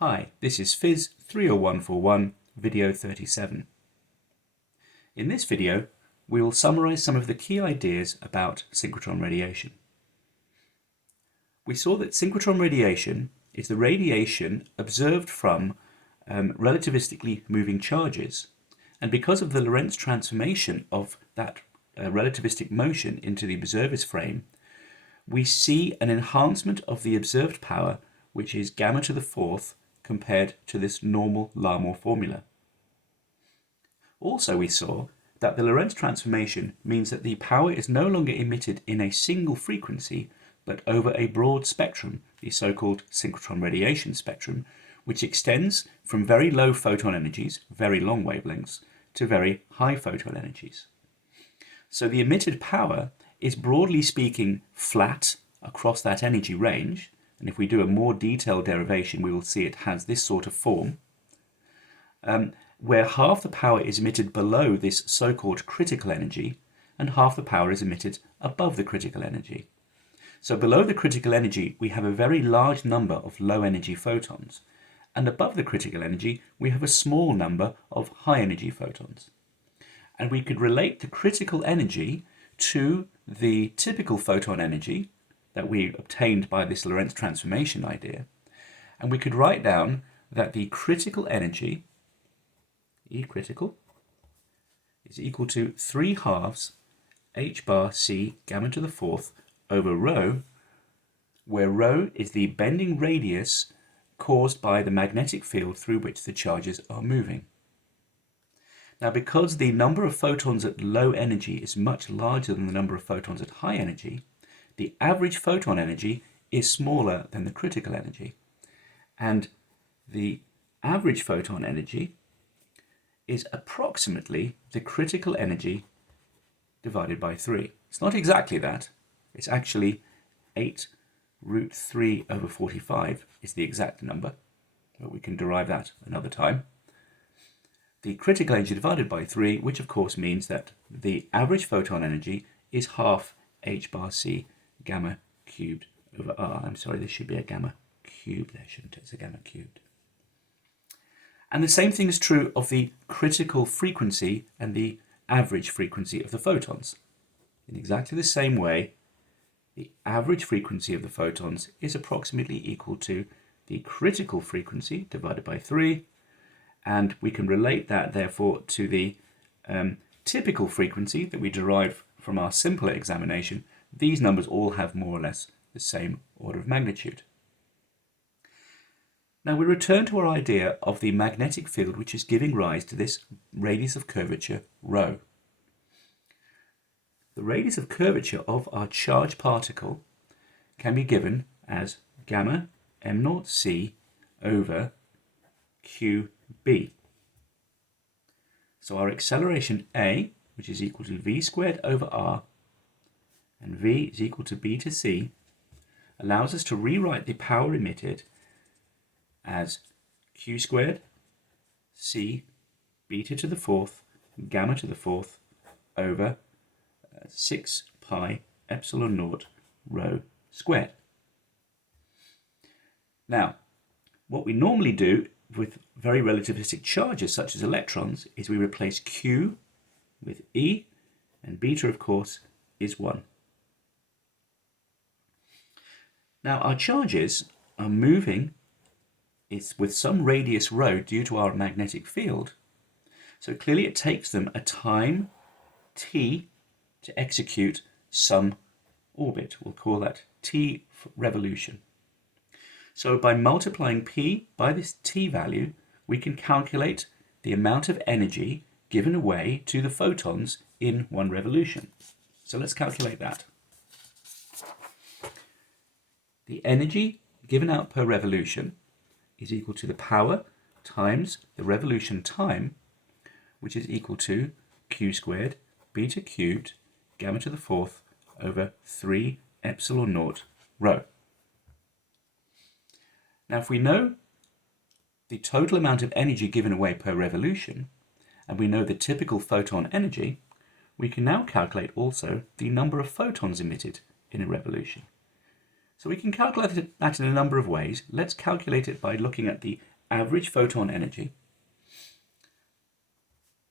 Hi, this is PHYS30141, video 37. In this video, we will summarize some of the key ideas about synchrotron radiation. We saw that synchrotron radiation is the radiation observed from relativistically moving charges, and because of the Lorentz transformation of that relativistic motion into the observer's frame, we see an enhancement of the observed power, which is gamma to the fourth, compared to this normal Larmor formula. Also, we saw that the Lorentz transformation means that the power is no longer emitted in a single frequency, but over a broad spectrum, the so-called synchrotron radiation spectrum, which extends from very low photon energies, very long wavelengths, to very high photon energies. So the emitted power is, broadly speaking, flat across that energy range, and if we do a more detailed derivation, we will see it has this sort of form, where half the power is emitted below this so-called critical energy, and half the power is emitted above the critical energy. So below the critical energy, we have a very large number of low-energy photons, and above the critical energy, we have a small number of high-energy photons. And we could relate the critical energy to the typical photon energy that we obtained by this Lorentz transformation idea, and we could write down that the critical energy, E critical, is equal to 3/2 h bar c gamma to the fourth over rho, where rho is the bending radius caused by the magnetic field through which the charges are moving. Now, because the number of photons at low energy is much larger than the number of photons at high energy, the average photon energy is smaller than the critical energy, and the average photon energy is approximately the critical energy divided by 3. It's not exactly that, it's actually 8√3/45 is the exact number, but we can derive that another time. The critical energy divided by 3, which of course means that the average photon energy is half h bar c gamma cubed over r. I'm sorry, this should be a gamma cubed there, shouldn't it? It's a gamma cubed. And the same thing is true of the critical frequency and the average frequency of the photons. In exactly the same way, the average frequency of the photons is approximately equal to the critical frequency divided by 3, and we can relate that therefore to the typical frequency that we derive from our simpler examination. These numbers all have more or less the same order of magnitude. Now we return to our idea of the magnetic field which is giving rise to this radius of curvature rho. The radius of curvature of our charged particle can be given as gamma m0c over qb. So our acceleration a, which is equal to v squared over r, and v is equal to b to c, allows us to rewrite the power emitted as q squared c beta to the fourth gamma to the fourth over 6 pi epsilon naught rho squared. Now, what we normally do with very relativistic charges such as electrons is we replace q with e, and beta of course is 1. Now our charges are moving with some radius rho due to our magnetic field, so clearly it takes them a time t to execute some orbit. We'll call that t revolution. So by multiplying p by this t value, we can calculate the amount of energy given away to the photons in one revolution. So let's calculate that. The energy given out per revolution is equal to the power times the revolution time, which is equal to q squared beta cubed gamma to the fourth over 3 epsilon naught rho. Now if we know the total amount of energy given away per revolution, and we know the typical photon energy, we can now calculate also the number of photons emitted in a revolution. So we can calculate that in a number of ways. Let's calculate it by looking at the average photon energy,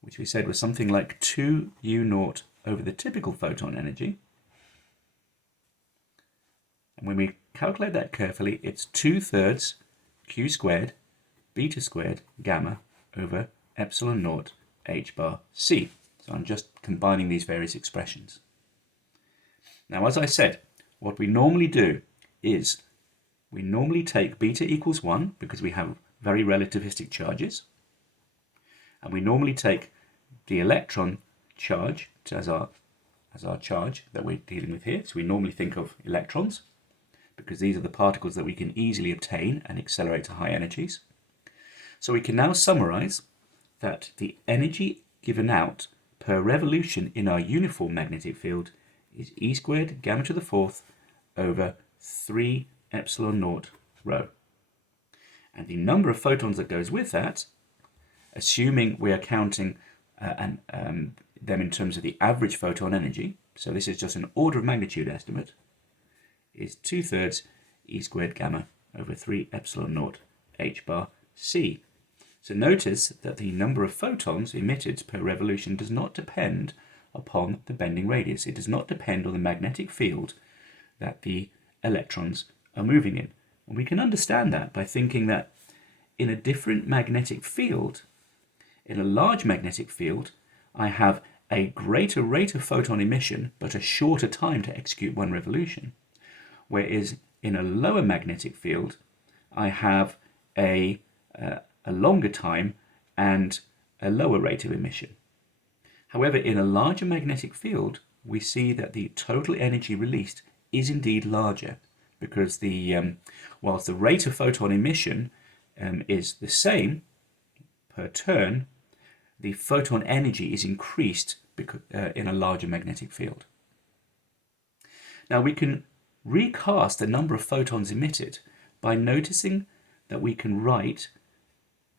which we said was something like 2 u0 over the typical photon energy. And when we calculate that carefully, it's 2/3 q squared beta squared gamma over epsilon naught h bar c. So I'm just combining these various expressions. Now, as I said, what we normally do is we normally take beta equals 1 because we have very relativistic charges. And we normally take the electron charge as our charge that we're dealing with here. So we normally think of electrons because these are the particles that we can easily obtain and accelerate to high energies. So we can now summarize that the energy given out per revolution in our uniform magnetic field is E squared gamma to the 4th over 3 epsilon naught rho. And the number of photons that goes with that, assuming we are counting them in terms of the average photon energy, so this is just an order of magnitude estimate, is 2/3 E squared gamma over 3 epsilon naught h bar c. So notice that the number of photons emitted per revolution does not depend upon the bending radius. It does not depend on the magnetic field that the electrons are moving in. And we can understand that by thinking that in a different magnetic field, in a large magnetic field, I have a greater rate of photon emission but a shorter time to execute one revolution. Whereas in a lower magnetic field, I have a longer time and a lower rate of emission. However, in a larger magnetic field, we see that the total energy released is indeed larger because whilst the rate of photon emission is the same per turn, the photon energy is increased in a larger magnetic field. Now we can recast the number of photons emitted by noticing that we can write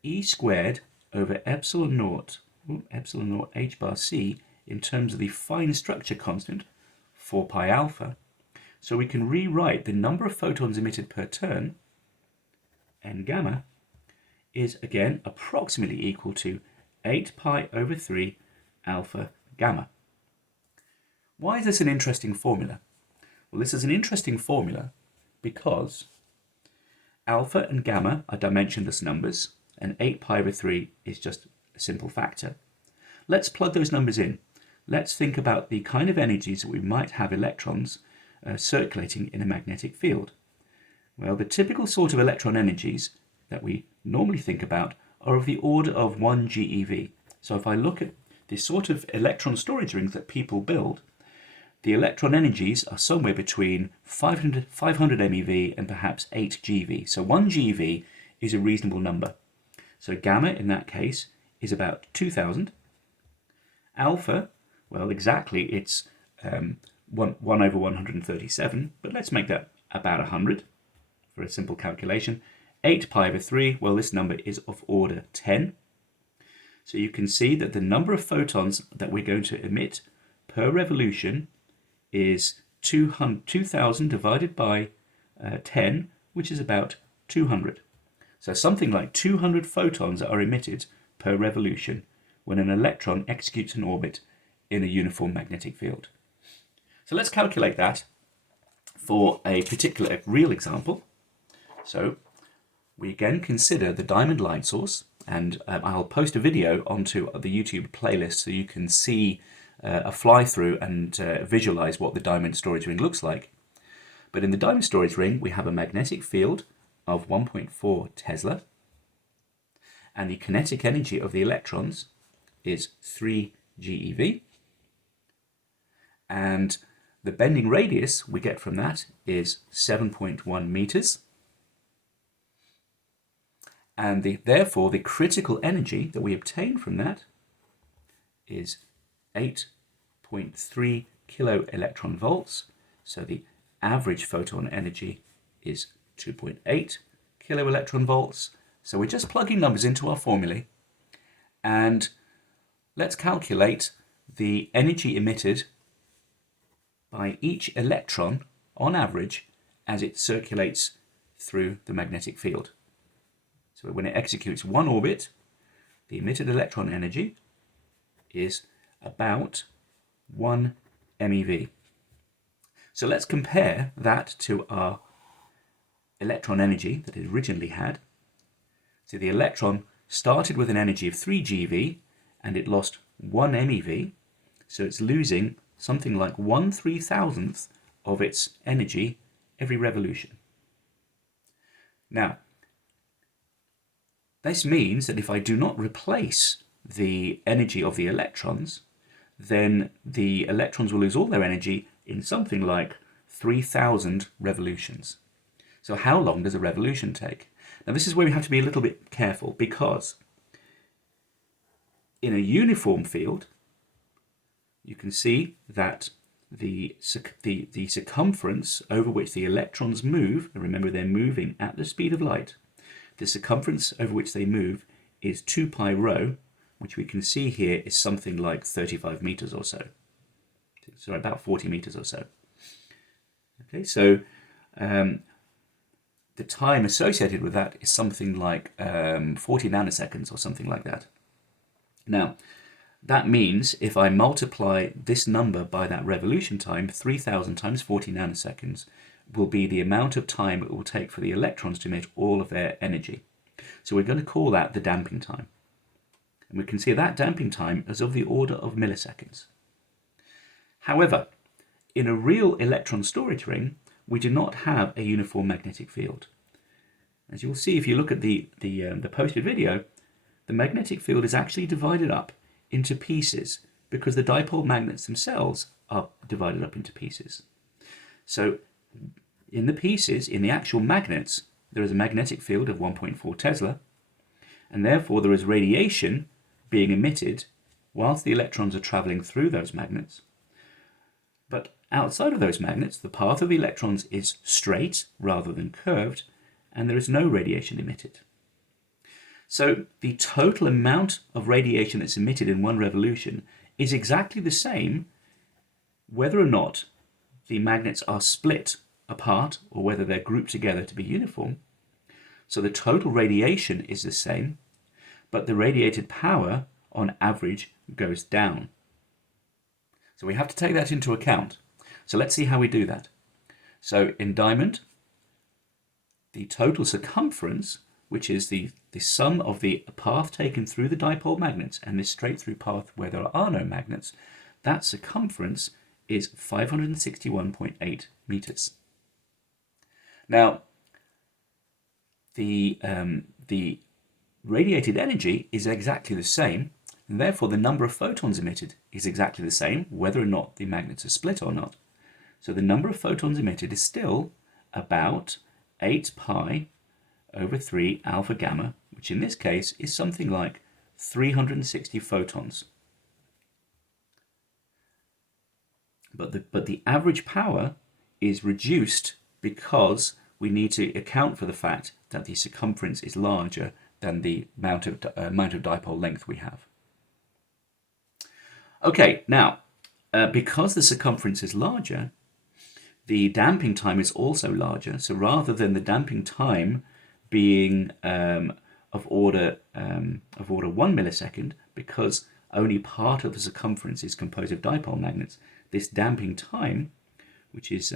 E squared over epsilon naught h bar c in terms of the fine structure constant 4 pi alpha. So we can rewrite the number of photons emitted per turn, n gamma, is again approximately equal to 8 pi over 3 alpha gamma. Why is this an interesting formula? Well, this is an interesting formula because alpha and gamma are dimensionless numbers and 8 pi over 3 is just a simple factor. Let's plug those numbers in. Let's think about the kind of energies that we might have electrons circulating in a magnetic field. Well, the typical sort of electron energies that we normally think about are of the order of 1 GeV. So if I look at the sort of electron storage rings that people build, the electron energies are somewhere between 500 MeV and perhaps 8 GeV. So 1 GeV is a reasonable number. So gamma in that case is about 2000. Alpha, well, exactly, it's 1 over 137, but let's make that about 100 for a simple calculation. 8 pi over 3, well, this number is of order 10. So you can see that the number of photons that we're going to emit per revolution is 2000 divided by 10, which is about 200. So something like 200 photons are emitted per revolution when an electron executes an orbit in a uniform magnetic field. So let's calculate that for a particular real example. So we again consider the diamond light source, and I'll post a video onto the YouTube playlist so you can see a fly through and visualize what the diamond storage ring looks like. But in the diamond storage ring, we have a magnetic field of 1.4 Tesla, and the kinetic energy of the electrons is 3 GeV, and the bending radius we get from that is 7.1 meters, and therefore the critical energy that we obtain from that is 8.3 kilo electron volts. So the average photon energy is 2.8 kilo electron volts. So we're just plugging numbers into our formulae, and let's calculate the energy emitted by each electron on average as it circulates through the magnetic field. So when it executes one orbit, the emitted electron energy is about 1 MeV. So let's compare that to our electron energy that it originally had. So the electron started with an energy of 3 GeV and it lost 1 MeV. So it's losing something like 1/3000th of its energy every revolution. Now, this means that if I do not replace the energy of the electrons, then the electrons will lose all their energy in something like 3000 revolutions. So how long does a revolution take? Now this is where we have to be a little bit careful, because in a uniform field, you can see that the circumference over which the electrons move, and remember they're moving at the speed of light, the circumference over which they move is 2 pi rho, which we can see here is something like 35 meters or so. So about 40 meters or so. Okay, so the time associated with that is something like 40 nanoseconds or something like that. Now, that means if I multiply this number by that revolution time, 3000 times 40 nanoseconds will be the amount of time it will take for the electrons to emit all of their energy. So we're going to call that the damping time. And we can see that damping time is of the order of milliseconds. However, in a real electron storage ring, we do not have a uniform magnetic field. As you'll see if you look at the posted video, the magnetic field is actually divided up into pieces because the dipole magnets themselves are divided up into pieces. So in the pieces, in the actual magnets, there is a magnetic field of 1.4 Tesla, and therefore there is radiation being emitted whilst the electrons are traveling through those magnets. But outside of those magnets, the path of the electrons is straight rather than curved, and there is no radiation emitted. So the total amount of radiation that's emitted in one revolution is exactly the same whether or not the magnets are split apart or whether they're grouped together to be uniform. So the total radiation is the same, but the radiated power on average goes down. So we have to take that into account. So let's see how we do that. So in diamond, the total circumference, which is the sum of the path taken through the dipole magnets and this straight through path where there are no magnets, that circumference is 561.8 meters. Now, the radiated energy is exactly the same, and therefore the number of photons emitted is exactly the same, whether or not the magnets are split or not. So the number of photons emitted is still about 8 pi over 3 alpha gamma, which in this case is something like 360 photons. But the average power is reduced because we need to account for the fact that the circumference is larger than the amount of dipole length we have. Okay, now, because the circumference is larger, the damping time is also larger. So rather than the damping time being of order 1 millisecond, because only part of the circumference is composed of dipole magnets, this damping time, which is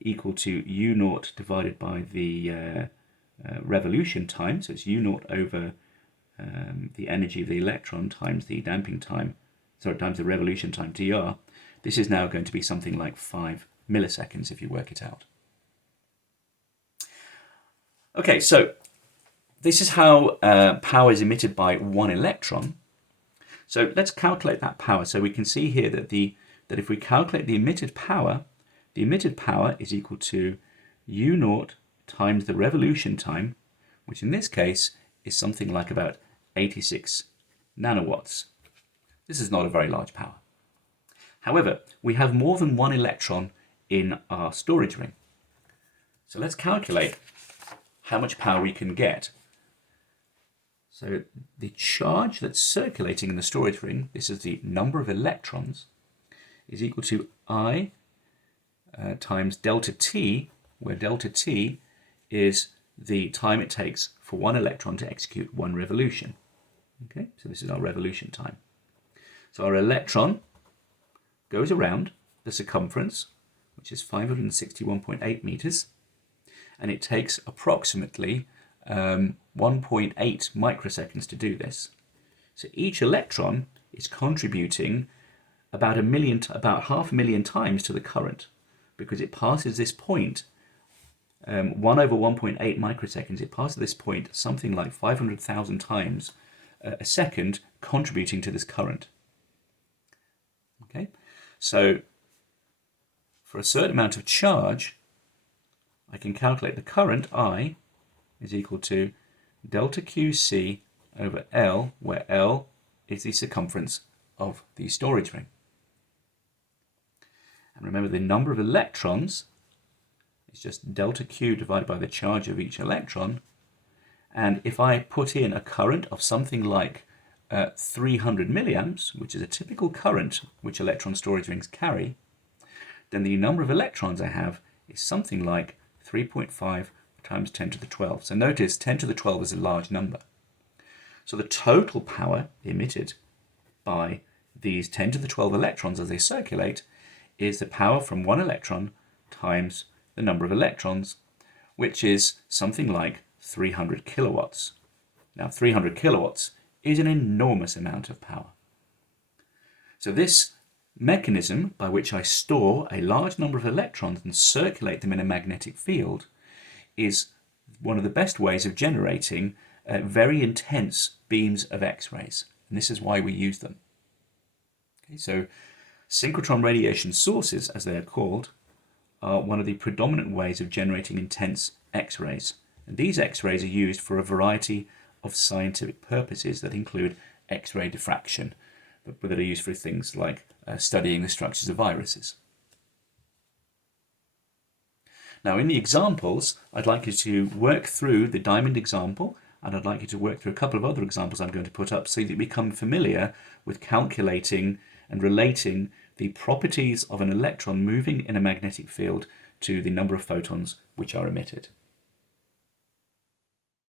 equal to u naught divided by the revolution time, so it's u naught over the energy of the electron times the damping time, times the revolution time, dr. This is now going to be something like 5 milliseconds if you work it out. Okay, so this is how power is emitted by one electron. So let's calculate that power. So we can see here that that if we calculate the emitted power is equal to u naught times the revolution time, which in this case is something like about 86 nanowatts. This is not a very large power. However, we have more than one electron in our storage ring. So let's calculate how much power we can get. So the charge that's circulating in the storage ring, this is the number of electrons, is equal to I times delta T, where delta T is the time it takes for one electron to execute one revolution. Okay, so this is our revolution time. So our electron goes around the circumference, which is 561.8 meters, and it takes approximately 1.8 microseconds to do this. So each electron is contributing about half a million times to the current, because it passes this point 1 over 1.8 microseconds. It passes this point something like 500,000 times a second, contributing to this current. Okay, so for a certain amount of charge, I can calculate the current I is equal to delta QC over L, where L is the circumference of the storage ring. And remember, the number of electrons is just delta Q divided by the charge of each electron. And if I put in a current of something like 300 milliamps, which is a typical current which electron storage rings carry, then the number of electrons I have is something like 3.5 times 10 to the 12. So notice 10 to the 12 is a large number. So the total power emitted by these 10 to the 12 electrons as they circulate is the power from one electron times the number of electrons, which is something like 300 kilowatts. Now 300 kilowatts is an enormous amount of power. So this mechanism by which I store a large number of electrons and circulate them in a magnetic field is one of the best ways of generating very intense beams of X-rays, and this is why we use them. Okay, so synchrotron radiation sources, as they are called, are one of the predominant ways of generating intense X-rays, and these X-rays are used for a variety of scientific purposes that include X-ray diffraction, but that are used for things like studying the structures of viruses. Now in the examples, I'd like you to work through the diamond example, and I'd like you to work through a couple of other examples I'm going to put up so that you become familiar with calculating and relating the properties of an electron moving in a magnetic field to the number of photons which are emitted.